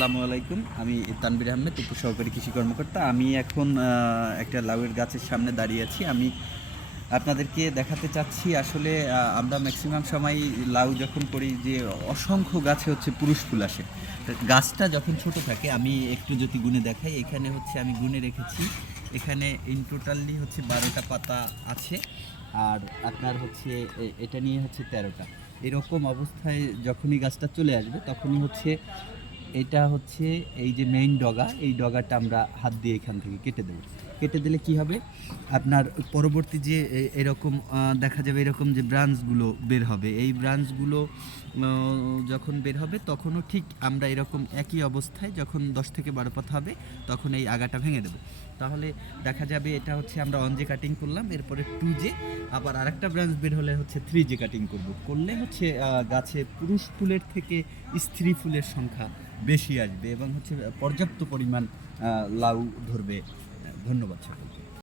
আসসালামু আলাইকুম। আমি তানভীর আহমেদ, উপসহকারী কৃষি কর্মকর্তা। আমি এখন একটা লাউয়ের গাছের সামনে দাঁড়িয়ে আছি। আমি আপনাদেরকে দেখাতে চাচ্ছি আসলে আমরা ম্যাক্সিমাম সময় লাউ যখন করি যে অসংখ্য গাছে হচ্ছে পুরুষ ফুল আসে। তো গাছটা যখন ছোট থাকে আমি একটু যদি গুণে দেখাই, এখানে হচ্ছে আমি গুণে রেখেছি, এখানে ইন টোটালি হচ্ছে 12টা পাতা আছে। আর আপনার হচ্ছে এটা নিয়ে হচ্ছে 13টা। এরকম অবস্থায় যখনই গাছটা চলে আসবে তখনই হচ্ছে এটা হচ্ছে এই যে মেইন ডগা, এই ডগাটা আমরা হাত দিয়ে এখান থেকে কেটে দেবো। কেটে দিলে কি হবে, আপনার পরবর্তী যে এরকম দেখা যাবে এরকম যে ব্রাঞ্চগুলো বের হবে, এই ব্রাঞ্চগুলো যখন বের হবে তখনও ঠিক আমরা এরকম একই অবস্থায় যখন 10 থেকে 12 পাতা হবে তখন এই আগাটা ভেঙে দেবো। তাহলে দেখা যাবে এটা হচ্ছে আমরা 1 জে কাটিং করলাম, এরপরে 2 জে, আবার আরেকটা ব্রাঞ্চ বের হলে হচ্ছে 3 জে কাটিং করলে হচ্ছে গাছে পুরুষ ফুলের থেকে স্ত্রী ফুলের সংখ্যা বেশি আসবে এবং হচ্ছে পর্যাপ্ত পরিমাণ লাউ ধরবে। ধন্যবাদ সকলকে।